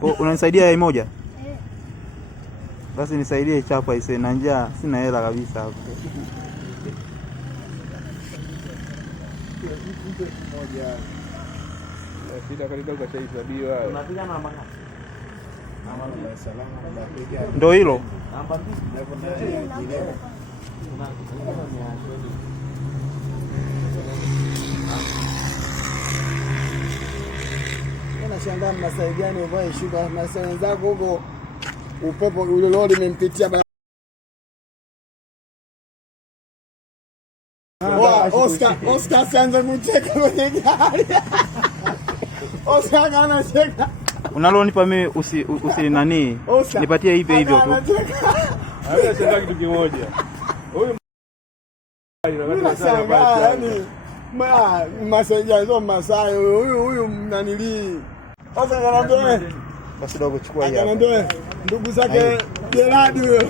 Unanisaidia yai moja? Basi nisaidie chapa ise, na njaa sina hela kabisa hapo. Ndio hilo. Nashangaa mnasaidiana uvae shuka na wenzako huko, upepo ule lori limempitia. Oscar sanza kucheka kwenye gari. Oscar anacheka. Unalonipa mimi usi nani? Nipatie hivyo hivyo tu. Hapo sasa kitu kimoja. Huyu yani masenjazo Masai huyu nanili. Sasa anaambia basi dogo chukua hii hapa. Anaambia ndugu zake Gerard huyo.